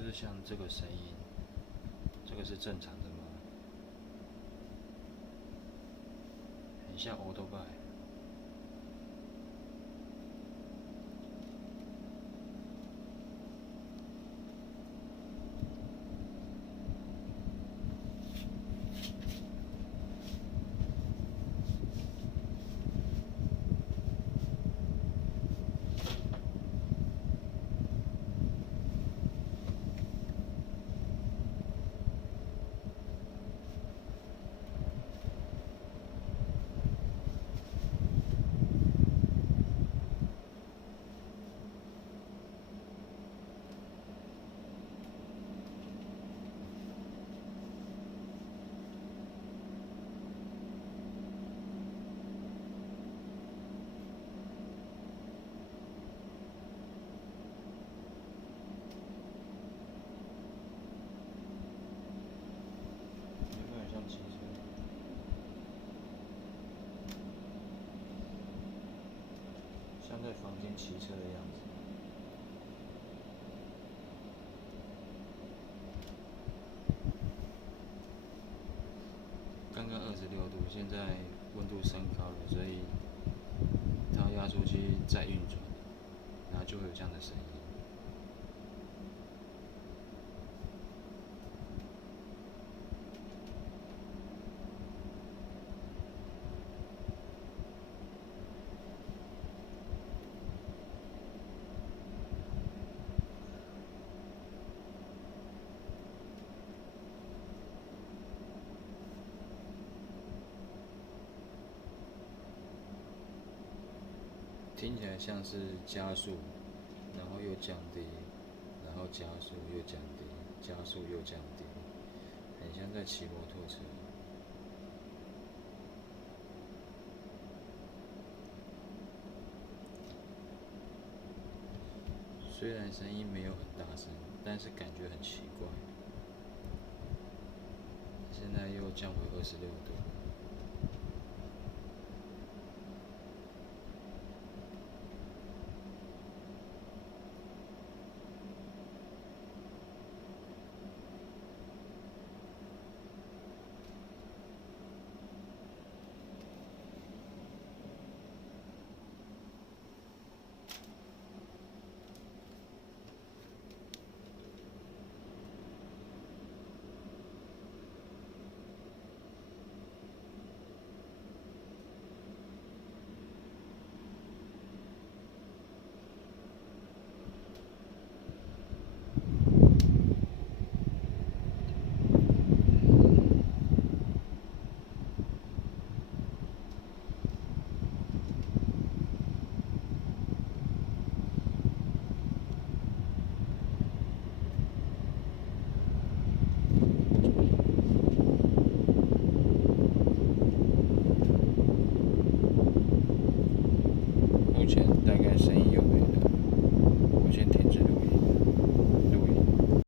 就是像这个声音，这个是正常的吗？很像 Autobot。像在房间骑车的样子。刚刚26度，现在温度升高了，所以它压缩机在运转，然后就会有这样的声音。听起来像是加速，然后又降低，然后加速又降低，加速又降低，很像在骑摩托车。虽然声音没有很大声，但是感觉很奇怪。现在又降回26度。